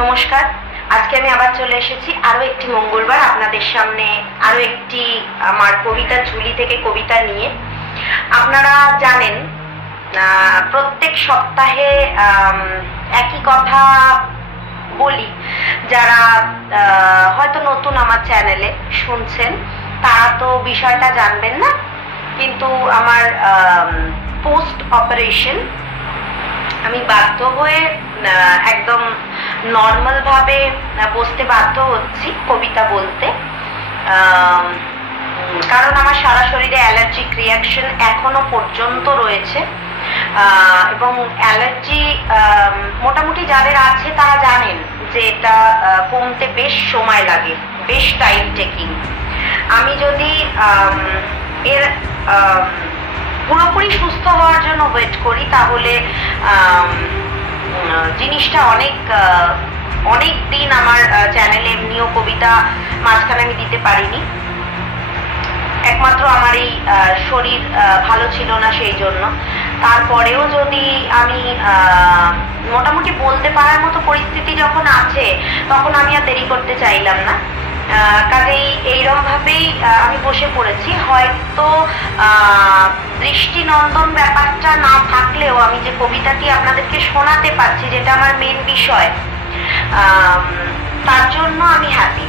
নমস্কার। আজকে আমি আবার চলে এসেছি আরও একটি মঙ্গলবার আপনাদের সামনে আরও একটি আমার কবিতা ঝুলি থেকে কবিতা নিয়ে। আপনারা জানেন প্রত্যেক সপ্তাহে একই কথা বলি। যারা হয়তো নতুন আমার চ্যানেলে শুনছেন, তারা তো বিষয়টা জানবেন না। কিন্তু আমার পোস্ট অপারেশন, আমি বাধ্য হয়ে একদম নর্মাল ভাবে বসতে বাধ্য হচ্ছি কবিতা বলতে। কারণ আমার সারা শরীরে অ্যালার্জিক রিয়াকশন এখনও পর্যন্ত রয়েছে। এবং অ্যালার্জি মোটামুটি যাদের আছে তারা জানেন যে এটা কমতে বেশ সময় লাগে, বেশ টাইম টেকিং আমি যদি এর পুরোপুরি সুস্থ হওয়ার জন্য ওয়েট করি, তাহলে জিনিসটা অনেক অনেক দিন আমার চ্যানেলে এমনিও কবিতা মাঝখানে আমি দিতে পারিনি। একমাত্র আমার এই শরীর ভালো ছিল না সেই জন্য। তারপরেও যদি আমি মোটামুটি বলতে পারার মতো পরিস্থিতি যখন আছে, তখন আমি আর দেরি করতে চাইলাম না। কাজেই এইরকম ভাবেই আমি বসে পড়েছি। হয়তো দৃষ্টিনন্দন ব্যাপারটা না থাকলেও আমি যে কবিতাটি আপনাদেরকে শোনাতে পারছি, যেটা আমার মেন বিষয় তার জন্য আমি হ্যাপি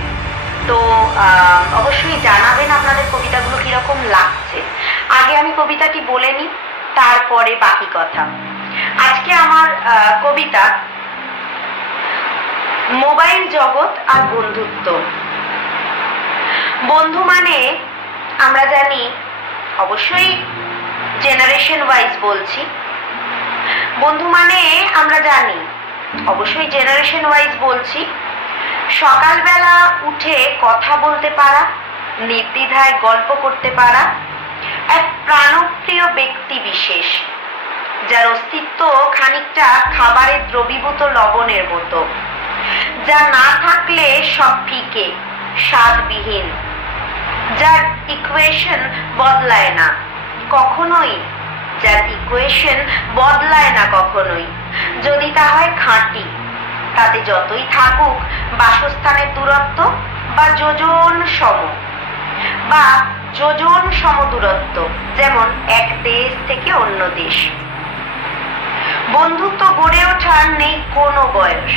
তো অবশ্যই জানাবেন আপনাদের কবিতাগুলো কীরকম লাগছে। আগে আমি কবিতাটি বলে নিই, তারপরে বাকি কথা। আজকে আমার কবিতা, মোবাইল জগৎ আর বন্ধুত্ব। বন্ধু মানে আমরা জানি, অবশ্যই জেনারেশন ওয়াইজ বলছি। বন্ধু মানে আমরা জানি, অবশ্যই জেনারেশন ওয়াইজ বলছি, সকালবেলা উঠে কথা বলতে পারা, নির্দ্বিধায় গল্প করতে পারা, এক প্রাণপ্রিয় ব্যক্তি বিশেষ, যার অস্তিত্ব খানিকটা খাবারের দ্রবীভূত লবণের মতো, যা না থাকলে সব ফিকে, স্বাদবিহীন। যার ইকুয়েশন বদলায় না, কখনোই। যার ইকুয়েশন বদলায় না কখনোই। যদি তা হয় খাঁটি, তাতে যতই থাকুক, বাসস্থানের দূরত্ব বা যোজন সম। বা যোজন সম দূরত্ব, যেমন এক দেশ থেকে অন্য দেশ। বন্ধুত্ব গড়ে ওঠার নেই কোনো বয়স,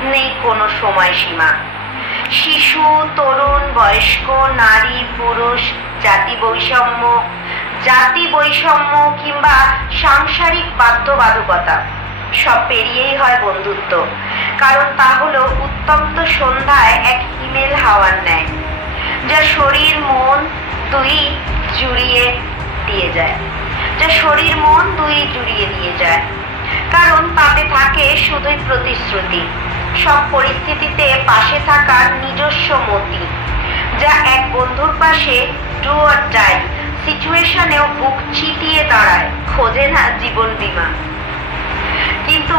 নেই কোনো সময়সীমা। শিশু, তরুণ, বয়স্ক, নারী, পুরুষ, জাতি বৈষম্য জাতি বৈষম্য কিংবা সাংসারিক বাধ্যবাধকতা, সব পেরিয়েই হয় বন্ধুত্ব। কারণ তা হলো উত্তপ্ত সন্ধ্যায় এক হিমেল হাওয়ার ন্যায়, যা শরীর, মন দুই জুড়িয়ে দিয়ে যায়। যা শরীর, মন দুই জুড়িয়ে দিয়ে যায়। কারণ তাতে থাকে সব পরিস্থিতিতে পাশে থাকার নিজস্ব মতি যা এক বন্ধুর পাশে ডু অর ডাই সিচুয়েশনেও বুক চিতিয়ে দাঁড়ায়, খোঁজে না জীবন বীমা। কিন্তু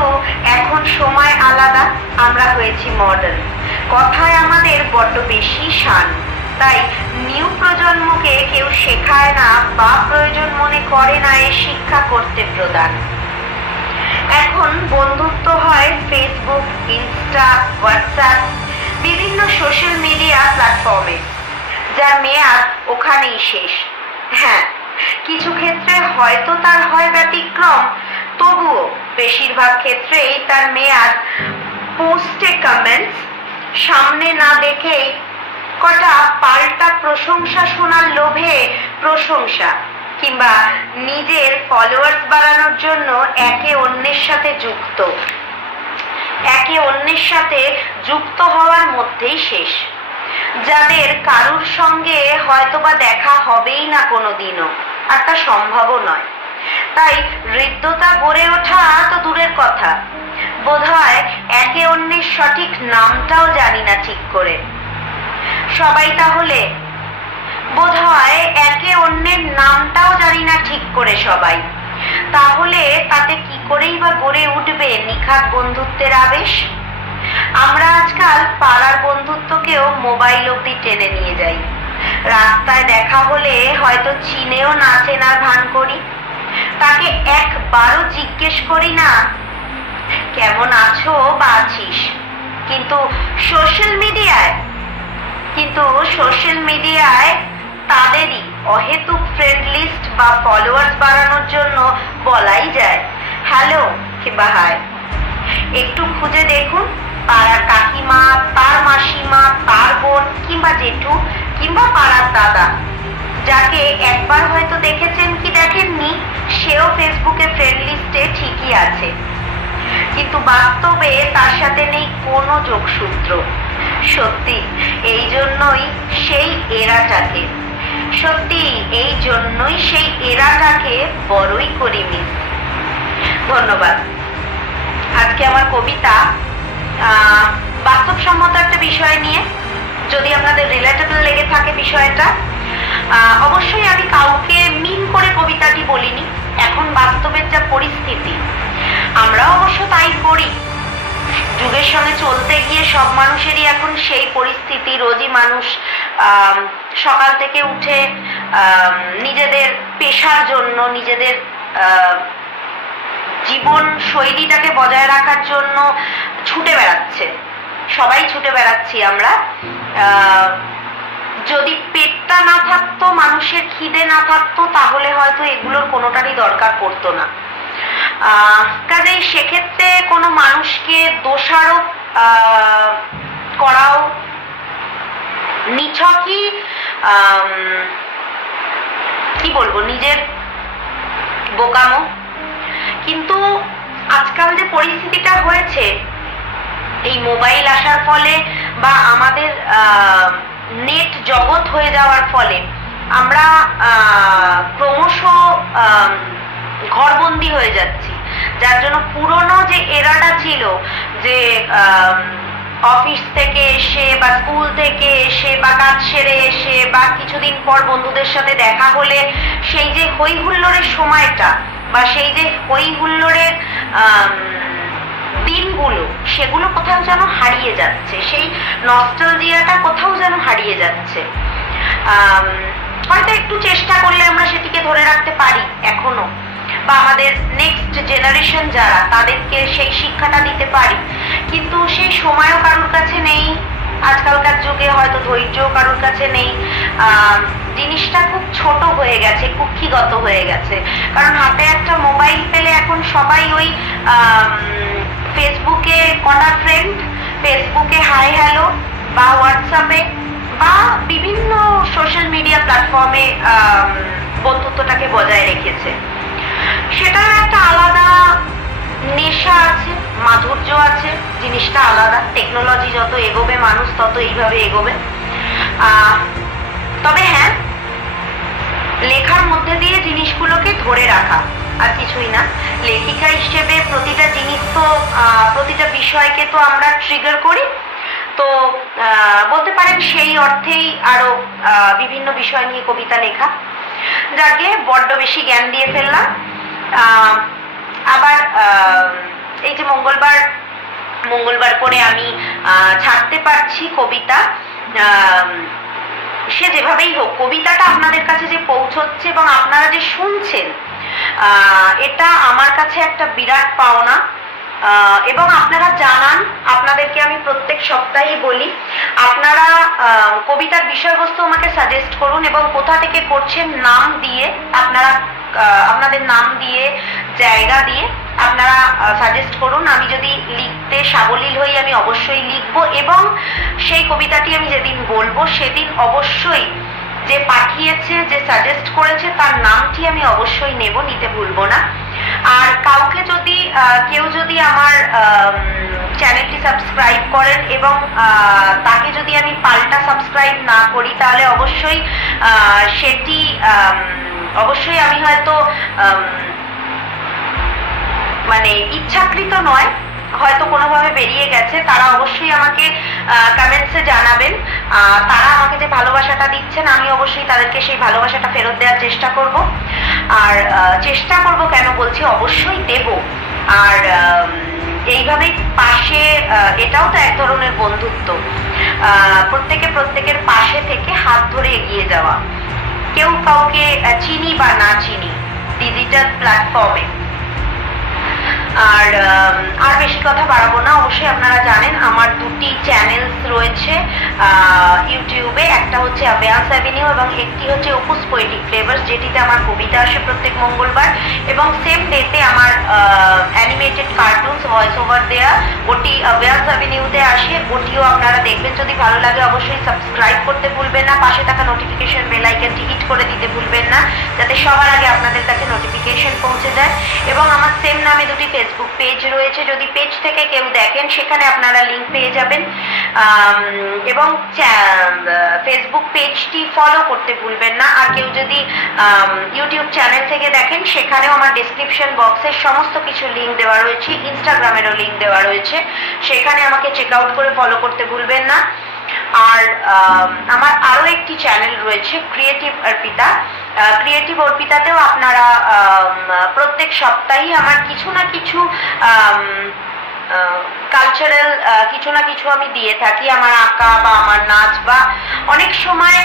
এখন সময় আলাদা, আমরা হয়েছি মডার্ন কথায় আমাদের বড্ড বেশি শান, তাই নিউ প্রজন্মকে কেউ শেখায় না বা প্রয়োজন মনে করে না এ শিক্ষা করতে প্রদান এখন বন্ধুত্ব হয় ফেসবুক ইনস্টা হোয়াটসঅ্যাপ বিভিন্ন সোশ্যাল মিডিয়া প্ল্যাটফর্মে যার মেয়াদ ওখানেই শেষ। হ্যাঁ কিছু ক্ষেত্রে হয়তো তার হয় ব্যতিক্রম, তবুও বেশিরভাগ ক্ষেত্রেই তার মেয়াদ পোস্টে কমেন্টস সামনে না দেখেই কটা পাল্টা প্রশংসা শোনার লোভে প্রশংসা। কিংবা নিজের ফলোয়ার্স বাড়ানোর জন্য একে অন্যের সাথে যুক্ত। একে অন্যের সাথে যুক্ত হওয়ার মধ্যেই শেষ। যাদের কারুর সঙ্গে হয়তোবা দেখা হবেই না কোনোদিনও, আর তা সম্ভবও নয়। তাই হৃদ্যতা গড়ে ওঠা তো দূরের কথা। বোধহয় একে অন্যের সঠিক নামটাও জানি না ঠিক করে। সবাই তাহলে বোধহয় একে অন্যের নামটাও জানি না ঠিক করে সবাই। তাহলে তাতে কি করেই বা গড়ে উঠবে নিখাত বন্ধুত্বের আবেশ? আমরা আজকাল পাড়ার বন্ধুত্বকেও মোবাইল অব্দি টেনে নিয়ে যাই। রাস্তায় দেখা হলে হয়তো চিনেও না চেনার ভান করি। তাকে একবারও জিজ্ঞেস করি না, কেমন আছো বা আছিস? কিন্তু সোশ্যাল মিডিয়ায় কিন্তু সোশ্যাল মিডিয়ায় তাদেরই অহেতুক ফ্রেন্ড লিস্ট বা ফলোয়ার্স বাড়ানোর জন্য বলাই যায়। হ্যালো কিংবা হাই একটু খুঁজে দেখুন পাড়ার কাকিমা, তার মাসিমা, তার বোন, কিংবা জেঠু, কিংবা পাড়ার দাদা। যাকে একবার হয়তো দেখেছেন কি দেখেননি, সেও ফেসবুকে ফ্রেন্ড লিস্টে ঠিকই আছে। কিন্তু বাস্তবে তার সাথে নেই কোনো যোগসূত্র। সত্যি, এই জন্যই সেই এরাটাকে সত্যি, এই জন্যই সেই এরাটাকে বড়ই করি মিস ধন্যবাদ। আজকে আমার কবিতা বাস্তবসম্মত একটা বিষয় নিয়ে, যদি আপনাদের রিলেটেবল লেগে থাকে বিষয়টা অবশ্যই আমি কাউকে মিন করে কবিতাটি বলিনি। এখন বাস্তবের যা পরিস্থিতি আমরা অবশ্য তাই করি। যুগের সঙ্গে চলতে গিয়ে সব মানুষেরই এখন সেই পরিস্থিতি, রোজই মানুষ সকাল থেকে উঠে নিজেদের পেশার জন্য, নিজেদের জীবন শৈলীটাকে বজায় রাখার জন্য ছুটে বেড়াচ্ছে। সবাই ছুটে বেড়াচ্ছি আমরা। যদি পেটটা না থাকতো, মানুষের খিদে না থাকতো, তাহলে হয়তো এগুলোর কোনোটারই দরকার পড়তো না। কাজেই সেক্ষেত্রে কোনো মানুষকে দোষারোপ করাও নিছকই কি বলব, নিজের বোকামো। কিন্তু আজকাল যে পরিস্থিতিটা হয়েছে, এই মোবাইল আসার ফলে বা আমাদের নেট জগৎ হয়ে যাওয়ার ফলে আমরা ক্রমশ ঘরবন্দি হয়ে যাচ্ছি। যার জন্য পুরনো যে এরাটা ছিল, যে অফিস থেকে এসে বা স্কুল থেকে এসে বা কাজ সেরে এসে বা কিছুদিন পর বন্ধুদের সাথে দেখা হলে সেই যে হই হুল্লোড়ের সময়টা বা সেই যে হই হুল্লোড়ের দিনগুলো সেগুলো কোথাও যেন হারিয়ে যাচ্ছে, সেই নস্টালজিয়াটা কোথাও যেন হারিয়ে যাচ্ছে। হয়তো একটু চেষ্টা করলে আমরা সেটিকে ধরে রাখতে পারি এখনও। বা আমাদের নেক্সট জেনারেশন যারা, তাদেরকে সেই শিক্ষাটা দিতে পারি। কিন্তু সেই সময়ও কারোর কাছে নেই, আজকালকার যুগে হয়তো ধৈর্য কারোর কাছে নেই। জিনিসটা খুব ছোট হয়ে গেছে, কুক্ষিগত হয়ে গেছে। কারণ হাতে একটা মোবাইল পেলে এখন সবাই ওই ফেসবুকে কটা ফ্রেন্ড ফেসবুকে হাই হ্যালো বা হোয়াটসঅ্যাপে বা বিভিন্ন সোশ্যাল মিডিয়া প্ল্যাটফর্মে বন্ধুত্বটাকে বজায় রেখেছে। সেটার একটা আলাদা নেশা আছে, মাধুর্য আছে, জিনিসটা আলাদা টেকনোলজি যত এগোবে, মানুষ তত এইভাবে এগোবে। তবে হ্যাঁ লেখার মধ্যে দিয়ে জিনিসগুলোকে ধরে রাখা আর কিছুই না। লেখিকা হিসেবে প্রতিটা জিনিস তো প্রতিটা বিষয়কে তো আমরা ট্রিগার করি। তো বলতে পারেন সেই অর্থেই আরও বিভিন্ন বিষয় নিয়ে কবিতা লেখা। যাকে বড্ড বেশি জ্ঞান দিয়ে ফেললাম। আবার এই যে মঙ্গলবার মঙ্গলবার করে আমি ছাড়তে পারছি কবিতা। সে যেভাবেই হোক, কবিতাটা আপনাদের কাছে যে পৌঁছচ্ছে এবং আপনারা যে শুনছেন এটা আমার কাছে একটা বিরাট পাওনা। এবং আপনারা জানান, আপনাদেরকে আমি প্রত্যেক সপ্তাহেই বলি, আপনারা কবিতার বিষয়বস্তু আমাকে সাজেস্ট করুন এবং কোথা থেকে করছেন নাম দিয়ে আপনারা আপনাদের নাম দিয়ে, জায়গা দিয়ে আপনারা সাজেস্ট করুন। আমি যদি লিখতে সাবলীল হই, আমি অবশ্যই লিখব এবং সেই কবিতাটি আমি যেদিন বলব, সেদিন অবশ্যই যে পাঠিয়েছে, যে সাজেস্ট করেছে, তার নামটি আমি অবশ্যই নেব, নিতে ভুলবো না। আর কাউকে যদি কেউ যদি আমার চ্যানেলটি সাবস্ক্রাইব করেন এবং তাকে যদি আমি পাল্টা সাবস্ক্রাইব না করি, তাহলে অবশ্যই সেটি অবশ্যই আমি হয়তো মানে ইচ্ছাকৃত নয়, হয়তো কোনোভাবে বেরিয়ে গেছে। তারা অবশ্যই আমাকে কমেন্টসে জানাবেন। তারা আমাকে যে ভালোবাসাটা দিচ্ছেন, আমি অবশ্যই তাদেরকে সেই ভালোবাসাটা ফেরত দেওয়ার চেষ্টা করব। আর চেষ্টা করব কেন বলছি, অবশ্যই দেব। আর এইভাবেই পাশে এটাও তো এক ধরনের বন্ধুত্ব। প্রত্যেকে প্রত্যেকের পাশে থেকে হাত ধরে এগিয়ে যাওয়া। কেউ কাউকে চিনি বা না চিনি ডিজিটাল প্ল্যাটফর্মে আর আর বেশি কথা বাড়াবো না। অবশ্যই আপনারা জানেন আমার দুটি চ্যানেলস রয়েছে ইউটিউবে একটা হচ্ছে অ্যাভিয়ান্স অ্যাভিনিউ এবং একটি হচ্ছে ওপুস পোয়েটিক ফ্লেভার্স যেটিতে আমার কবিতা আসে প্রত্যেক মঙ্গলবার। এবং সেম ডেতে আমার অ্যানিমেটেড কার্টুনস ভয়েস ওভার দেয়া ওটি অ্যাভিয়ান্স অ্যাভিনিউতে আসে। ওটিও আপনারা দেখবেন। যদি ভালো লাগে অবশ্যই সাবস্ক্রাইব করতে ভুলবেন না, পাশে থাকা নোটিফিকেশন বেল আইকনটি হিট করে দিতে ভুলবেন না, যাতে সবার আগে আপনাদের কাছে নোটিফিকেশন পৌঁছে যায়। এবং আমার সেম নামে দুটি ফেসবুক পেজ রয়েছে। যদি পেজ থেকে কেউ দেখেন, সেখানে আপনারা লিঙ্ক পেয়ে যাবেন। এবং ফেসবুক পেজটি ফলো করতে ভুলবেন না। আর কেউ যদি ইউটিউব চ্যানেল থেকে দেখেন, সেখানেও আমার ডিসক্রিপশন বক্সে সমস্ত কিছু লিঙ্ক দেওয়া রয়েছে। ইনস্টাগ্রামেরও লিঙ্ক দেওয়া রয়েছে। সেখানে আমাকে চেক আউট করে ফলো করতে ভুলবেন না। আর আমার আরও একটি চ্যানেল রয়েছে ক্রিয়েটিভ অর্পিতা ক্রিয়েটিভ অর্পিতাতেও আপনারা প্রত্যেক সপ্তাহেই আমার কিছু না কিছু কালচারাল কিছু না কিছু আমি দিয়ে থাকি। আমার আঁকা বা আমার নাচ বা অনেক সময়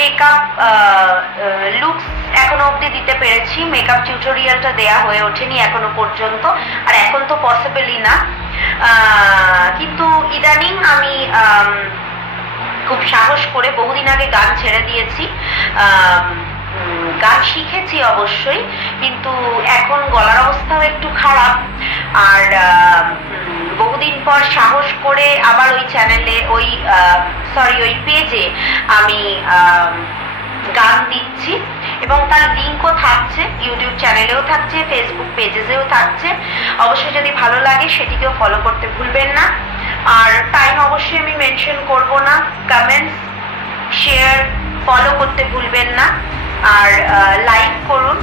মেকআপ লুকস এখনও অবধি দিতে পেরেছি। মেকআপ টিউটোরিয়ালটা দেয়া হয়ে ওঠেনি এখনও পর্যন্ত, আর এখন তো পসিবলই না। কিন্তু ইদানিং আমি খুব সাহস করে বহুদিন আগে গান ছেড়ে দিয়েছি। গান শিখেছি অবশ্যই, কিন্তু এখন গলার অবস্থাও একটু খারাপ। আর বহুদিন পর সাহস করে আবার ওই চ্যানেলে ওই সরি ওই পেজে আমি গান দিচ্ছি। এবং তার লিঙ্কও থাকছে ইউটিউব চ্যানেলেও থাকছে ফেসবুক পেজেসেও থাকছে। অবশ্যই যদি ভালো লাগে সেটিকেও ফলো করতে ভুলবেন না। আর টাইম অবশ্যই আমি মেনশন করব না। কমেন্টস শেয়ার ফলো করতে ভুলবেন না। আর লাইক করুন।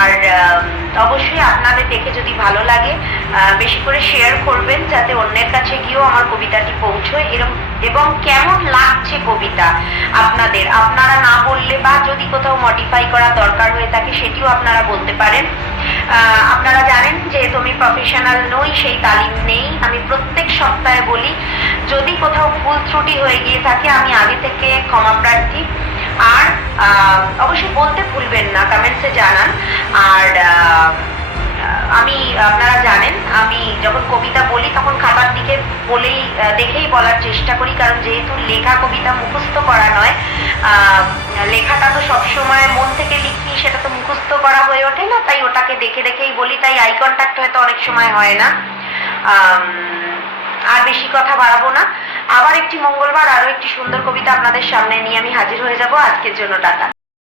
আর অবশ্যই আপনাদের দেখে যদি ভালো লাগে বেশি করে শেয়ার করবেন যাতে অন্যের কাছে গিয়েও আমার কবিতাটি পৌঁছয়। এরম এবং কেমন লাগছে কবিতা আপনাদের? আপনারা না বললে বা যদি কোথাও মডিফাই করা দরকার হয়ে থাকে, সেটিও আপনারা বলতে পারেন। আপনারা জানেন যে তুমি প্রফেশনাল নই, সেই তালিম নেই। আমি প্রত্যেক সপ্তাহে বলি, যদি কোথাও ভুল ত্রুটি হয়ে গিয়ে থাকে, আমি আগে থেকে ক্ষমা প্রার্থী। আর অবশ্যই বলতে ভুলবেন না কমেন্টসে জানান। আর আমি, আপনারা জানেন, আমি যখন কবিতা বলি, তখন খাতার দিকে বলেই দেখেই বলার চেষ্টা করি, কারণ যেহেতু লেখা কবিতা মুখস্থ করা নয় লেখাটা তো সবসময় মন থেকে লিখি, সেটা তো মুখস্থ করা হয়ে ওঠে না, তাই ওটাকে দেখে দেখেই বলি, তাই আই কন্ট্যাক্ট হয়তো অনেক সময় হয় না। আর বেশি কথা বাড়াবো না। আবার একটি মঙ্গলবার আরও একটি সুন্দর কবিতা আপনাদের সামনে নিয়ে আমি হাজির হয়ে যাব আজকের জন্য টাটা।